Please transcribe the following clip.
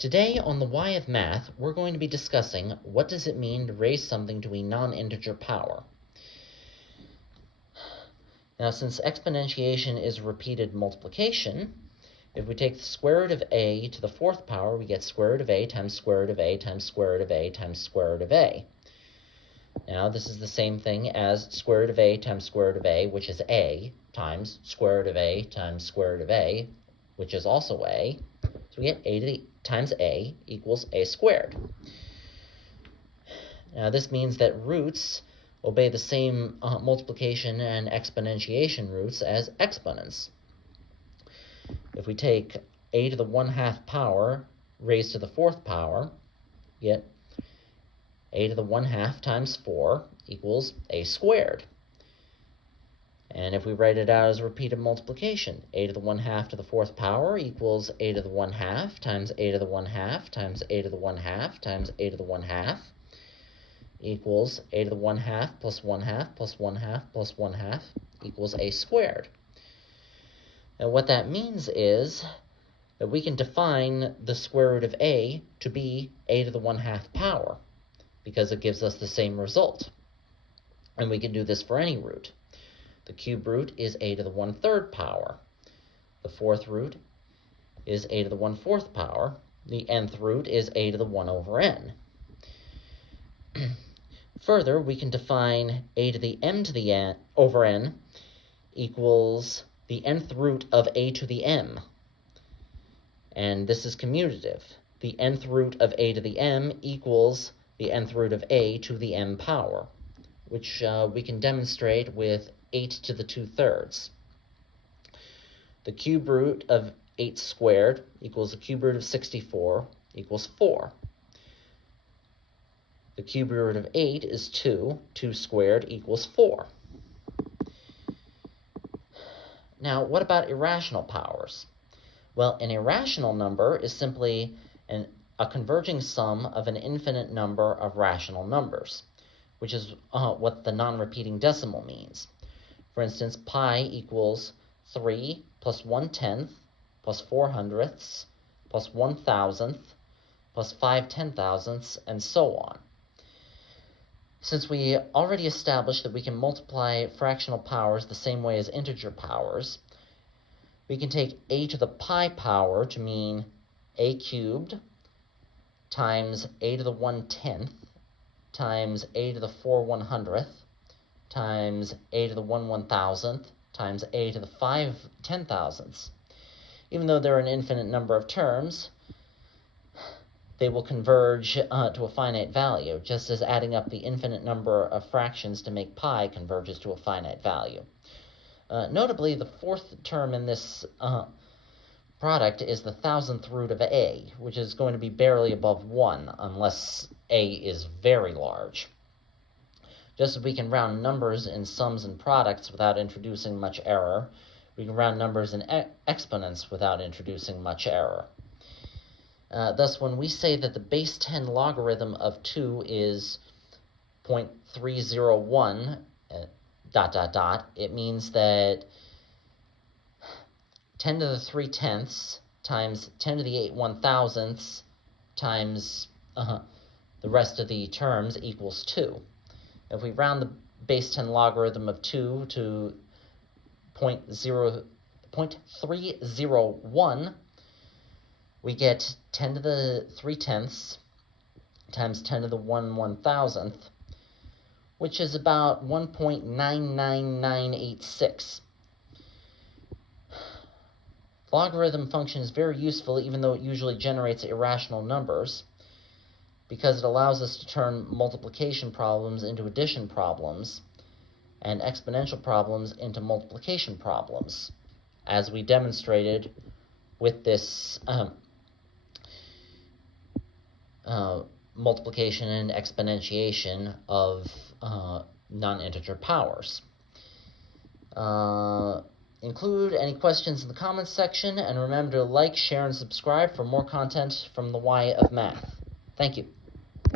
Today on the Why of Math, we're going to be discussing what does it mean to raise something to a non-integer power. Now, since exponentiation is repeated multiplication, if we take the square root of a to the fourth power, we get square root of a times square root of a times square root of a times square root of a. Now, this is the same thing as square root of a times square root of a, which is a, times square root of a times square root of a, which is also a. So we get a times a equals a squared. Now, this means that roots obey the same multiplication and exponentiation roots as exponents. If we take a to the 1/2 power raised to the fourth power, we get a to the 1/2 times 4 equals a squared. And if we write it out as repeated multiplication, a to the 1/2 to the fourth power equals a to the 1/2 times a to the 1/2 times a to the 1/2 times a to the 1/2 equals a to the 1/2 plus 1/2 plus 1/2 plus 1/2 equals a squared. And what that means is that we can define the square root of a to be a to the 1/2 power because it gives us the same result. And we can do this for any root. The cube root is a to the 1/3 power. The fourth root is a to the 1/4 power. The nth root is a to the 1 over n. Further, we can define a to the m to the n over n equals the nth root of a to the m. And this is commutative. The nth root of a to the m equals the nth root of a to the m power, which we can demonstrate with 8 to the 2/3. The cube root of 8 squared equals the cube root of 64 equals 4. The cube root of 8 is 2. 2 squared equals 4. Now, what about irrational powers? Well, an irrational number is simply a converging sum of an infinite number of rational numbers, which is what the non-repeating decimal means. For instance, pi equals 3 plus 1/10 plus 4/100 plus 1,000 plus 5/10,000, and so on. Since we already established that we can multiply fractional powers the same way as integer powers, we can take a to the pi power to mean a cubed times a to the 1/10 times a to the 4/100 times a to the 1/1000 times a to the 5/10,000. Even though there are an infinite number of terms, they will converge to a finite value, just as adding up the infinite number of fractions to make pi converges to a finite value. Notably, the fourth term in this product is the 1,000th root of a, which is going to be barely above 1, unless a is very large. Just as we can round numbers in sums and products without introducing much error, we can round numbers in exponents without introducing much error. Thus, when we say that the base 10 logarithm of 2 is 0.301, ... it means that 10 to the 3/10 times 10 to the 8 1,000ths times the rest of the terms equals 2. If we round the base 10 logarithm of 2 to 0.301, we get 10 to the 3/10 times 10 to the 1/1000th, which is about 1.99986. The logarithm function is very useful, even though it usually generates irrational numbers, because it allows us to turn multiplication problems into addition problems and exponential problems into multiplication problems, as we demonstrated with this multiplication and exponentiation of non-integer powers. Include any questions in the comments section, and remember to like, share, and subscribe for more content from the Why of Math. Thank you.